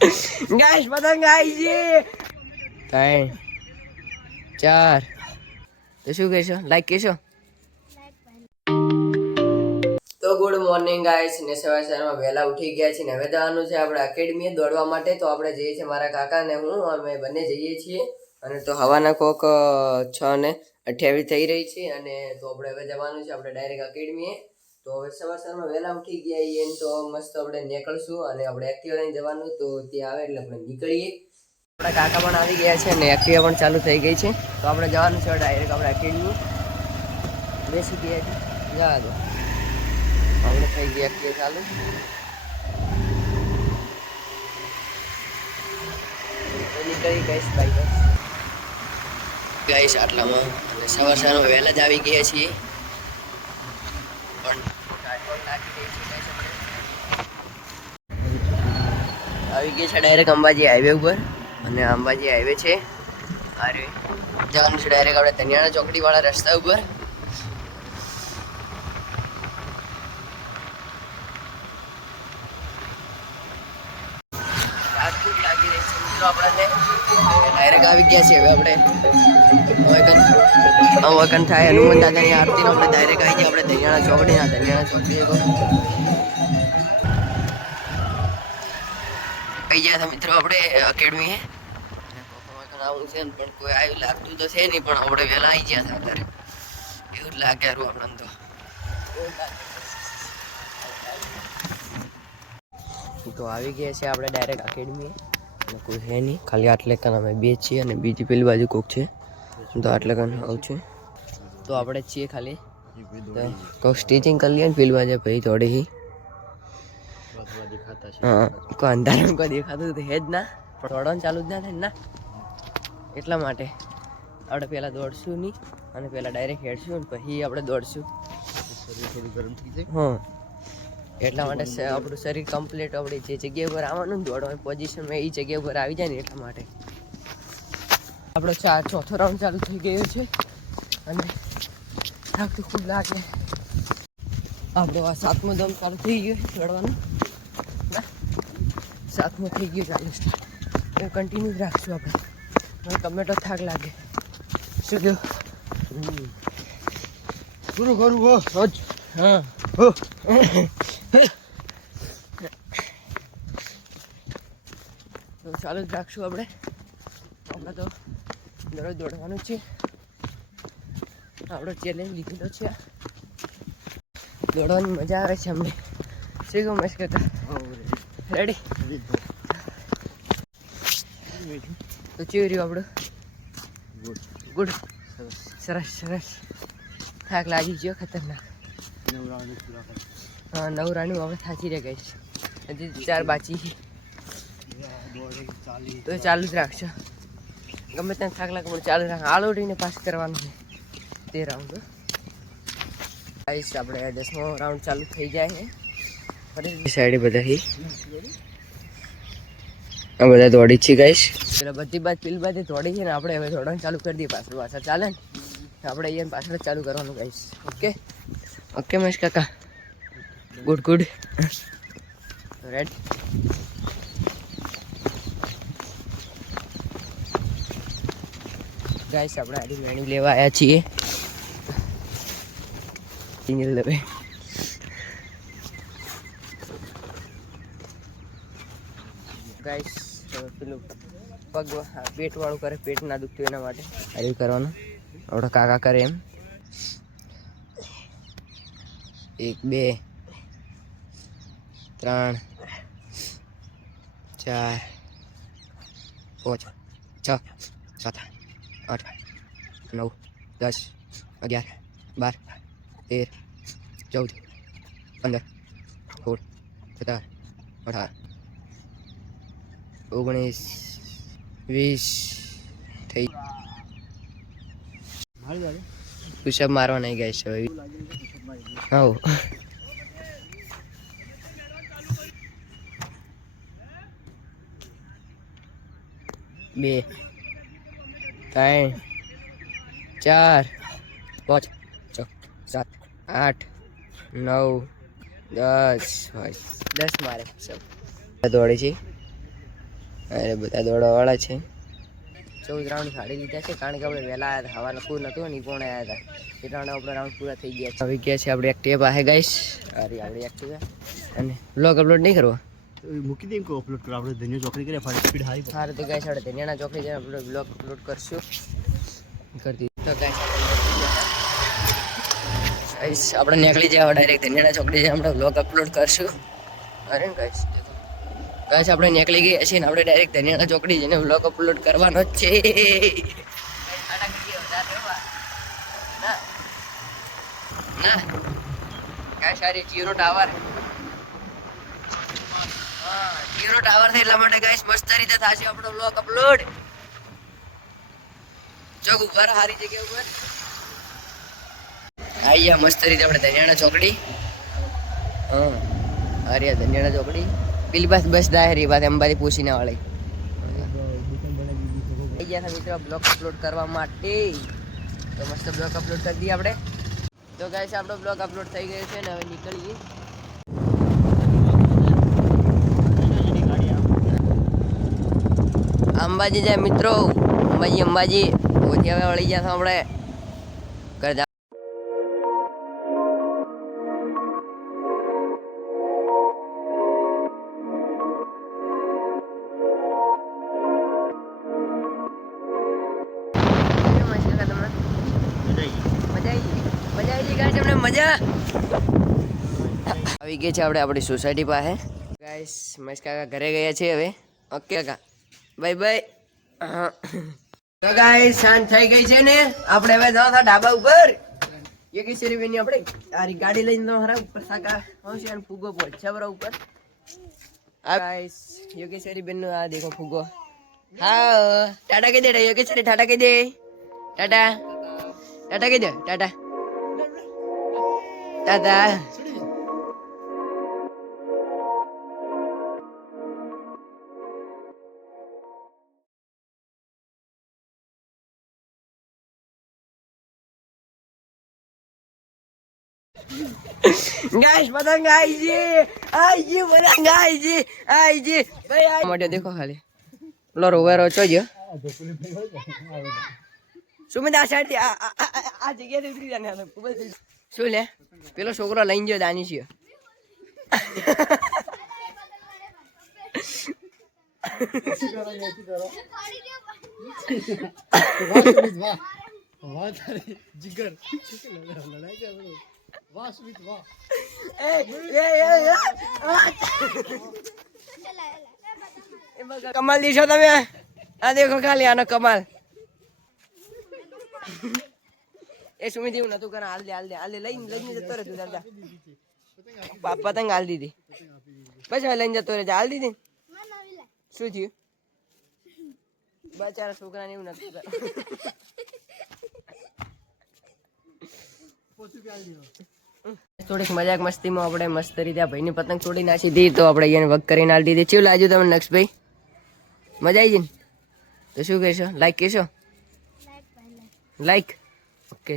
Guys પતંગ આવી છે 3 4 તો શું કહેશો લાઈક કહેશો તો ગુડ મોર્નિંગ ગાઈસ ને સવારમાં વહેલા ઉઠી ગયા છીએ ને હવે જવાનું છે આપણે એકેડમીએ દોડવા માટે તો આપણે જઈએ છીએ મારા કાકા ને હું અમે બંને જઈએ છીએ અને તો હવાના કોક 6:28 થઈ રહી છે અને તો આપણે હવે જવાનું છે આપણે ડાયરેક્ટ એકેડમીએ તો હવે સવારમાં વહેલા ઉઠી ગયા છીએ તો મસ્ત આપણે નીકળશું અને આપણે એક્ટિવા લઈને જવાનું તો ત્યાં આવે એટલે આપણે નીકળીએ આપણા કાકા પણ આવી ગયા છે અને એક્ટિવા પણ ચાલુ થઈ ગઈ છે તો આપણે જવાનું છે ડાયરેક્ટ આપણે એકેડમી બેસી ગયા છે જવા દો આપણે થઈ ગયા એક્ટિવા ચાલુ નીકળી ગઈશ બાઈક ગાઈશ આટલામાં અને સવારમાં વહેલા જ આવી ગયા છીએ પણ આવી ગયા છે ડાયરેક્ટ અંબાજી હાઈવે ઉપર અને અંબાજી હાઈવે છે અરે જવાનું છે ડાયરેક્ટ આપણે તનિયાણા ચોકડી વાળા રસ્તા ઉપર લાગી રહી છે મિત્રો આપણને ડાયરેક્ટ આવી ગયા છે હવે આપણે વકન થાય હનુમાન દાદાની આરતીનો આપણે ડાયરેક્ટ આવી ગયા આપણે તનિયાણા ચોકડી આવી ગયા હતા મિત્રો આપણે એકેડમી આવું છે પણ કોઈ આવ્યું લાગતું તો છે નહીં પણ આપણે વહેલા આવી ગયા હતા અત્યારે એવું જ લાગે આપણને તો આવી ગયા છે આપણે ડાયરેક્ટ એકેડમી અને કોઈ છે નહીં ખાલી આટલે કાન અમે બે છીએ અને બીજી પેલી બાજુ કોક છે તો આટલે કાન આવું છે તો આપણે છીએ ખાલી કોક સ્ટિચિંગ કરી લઈએ ને પેલી બાજુ ભાઈ થોડી હા કોઈ અંધારામાં કોઈ દેખાતું તો હે જ ના પણ દોડવાનું ચાલુ જ ના થાય ના એટલા માટે આપણે પહેલાં દોડશું નહીં અને પહેલાં ડાયરેક્ટ હેડશું અને પછી આપણે દોડશું હા એટલા માટે આપણું શરીર કમ્પ્લીટ આપણી જે જગ્યા ઉપર આવવાનું ને દોડવાની પોઝિશનમાં એ જગ્યા ઉપર આવી જાય ને એટલા માટે આપણો ચોથો રાઉન્ડ ચાલુ થઈ ગયો છે અને થાક તો ખૂબ લાગે આપણો આ 7મો દમ ચાલુ થઈ ગયો દોડવાનું ના 7મો થઈ ગયો ચાલુ સ્ટાર્ટ એ કન્ટિન્યુ રાખશું આપણે મને ગમે તો થાક લાગે શું કહ્યું પૂરું કરું હો રોજ હા તો ચાલુ જ રાખશું આપણે તો દરરોજ દોડવાનું છે આપણો ચેલેન્જ લીધેલો છે દોડવાની મજા આવે છે અમને શું કહું મેચ કરતા રેડી તો કેવું રહ્યું આપણું ગુડ સરસ સરસ થાક લાગી ગયો ખતરનાક હા 9 રાઉન્ડ આપણે થાકી રહ્યા ગઈ હજી 4 બાકી તો ચાલુ જ રાખશો ગમે ત્યાં થાક લાગે પણ ચાલુ રાખ આળ ઉઠીને પાસ કરવાનું છે તે રાઉન્ડ આપણે 10મો રાઉન્ડ ચાલુ થઈ જાય છે ફરી સાઈડે બધા આ બધા દોડી છે ગાઈસ પેલા બધી બાદ પેલી બાદ દોડી છે ને આપણે હવે દોડવાનું ચાલુ કરી દઈએ પાછળ ચાલે ને આપણે અહીંયા પાછળ જ ચાલુ કરવાનું ગાઈસ ઓકે ઓકે મહેશ કાકા ગુડ ગુડ રેડ ગાઈસ આપણે આડી મેણી લેવા આવ્યા છીએ લેવે ગાઈસ પેલું પગ પેટ વાળું કરે પેટ ના દુખતું એના માટે આવું કરવાનું આપણા કાકા કરે એમ 1 2 3 4 5 6 7 8 9 10 11 12 13 14 15 16 17 18 19 20 થઈ પુશઅપ મારવા નહીં ગાઈસ હવે હા 2 3 4 5 6 7 8 9 10 10 મારે સબ દોડે છે અરે બધા દોડવાવાળા છે. 14 રાઉન્ડ ફાડી લીધા છે કારણ કે આપણે વહેલા આવ્યા હતા. હવાના કોઈ નહોતું ને કોણે આવ્યા હતા એટલા આપણે રાઉન્ડ પૂરા થઈ ગયા છે. આવી ગયા છે આપણે એક્ટિવા પાસે ગાઈસ. અરે આપણી એક્ટિવા અને બ્લોગ અપલોડ નહીં કરવા મૂકી દઈએ અપલોડ કરવા આપણે ધન્યો ચોકડી કરીએ ફાટી સ્પીડ હારી સારું તો ગાઈસ આપણે ધનિયાના ચોકડી જઈને આપણે બ્લોગ અપલોડ કરશું કરી દીધું તો ગાઈસ આપણે નીકળી જાય ડાયરેક્ટ ધનિયાના ચોકડી જઈને આપણે બ્લોગ અપલોડ કરશું. અરે ગાઈસ ગાઈસ આપણે નીકળી ગયા છીએ ને આપણે ડાયરેક્ટ ધનિયાના ચોકડી જઈને બ્લોગ અપલોડ કરવાનો જ છે. ના ગાઈસ આ જીરો ટાવર જીરો ટાવર છે એટલા માટે ગાઈસ મસ્ત રીતે થશે આપણો બ્લોગ અપલોડ. ચોક ઉપર સારી જગ્યા ઉપર આયા મસ્ત રીતે આપણે ધનિયાના ચોકડી. હા અરે ધનિયાના ચોકડી પેલી બસ બસ દાહેરી પાસે અંબાજી પૂછીને વાળી થઈ ગયા હતા મિત્રો બ્લોગ અપલોડ કરવા માટે. તો મસ્ત બ્લોગ અપલોડ કરી દઈએ આપણે. તો ગાઈસ આપણો બ્લોગ અપલોડ થઈ ગયો છે ને હવે નીકળીએ. અંબાજી જાય મિત્રો અંબાજી ઓછી હવે વળી ગયા આપણે કરજા. મજા આવી ગઈ છે આપણે આપણી સોસાયટી પાસે. ગાઈસ મસ્ત કાકા ઘરે ગયા છે હવે. ઓકે કાકા બાય બાય. તો ગાઈસ સાંજ થઈ ગઈ છે ને આપણે હવે જવા હતા ઢાબા ઉપર. યોગેશ્વરી બેન આપણે તારી ગાડી લઈને તો હરા ઉપર સાકા આવશે અને ફુગો પહોંચ્યા બરા ઉપર. ગાઈસ યોગેશ્વરી બેન નો આ દેખો ફુગો. હા ટાટા કહી દે યોગેશ્વરી ટાટા કહી દે. ટાટા ટાટા કહી દે ટાટા ટાટા. गाइस पतंग आई जी पतंग आई जी भाई आई मोटे देखो खाली लो रोवेरो જોજો સુમિત આ સાઈડ આ જગ્યા થી ઉતરી જાને શું લે પેલો છોકરો લઈને ગયો દાની છે. જીગર લડાઈ જાય વાહ સુમિત વાહ. કમાલ દીશો તમે આ દેખો ખાલી આનો કમાલ. એ સુમિત એવું નતું કરે હાલ દે લઈને જતો રહે તું દાદા પતંગ હાલ દીધી બસ હવે લઈને જતો રહે હાલ દીધી. શું થયું બચારા છોકરાને એવું નતું કરે. થોડીક મજાક મસ્તીમાં આપણે મસ્ત રીતે આ ભાઈની પતંગ તોડી નાખી દીધી તો આપણે અહીંયા વક કરીને આલી દીધી. કેવું લાગ્યું તમને નક્ષભાઈ? મજા આવી ગઈ ને? તો શું કહેશો? લાઈક કહેશો? Like okay.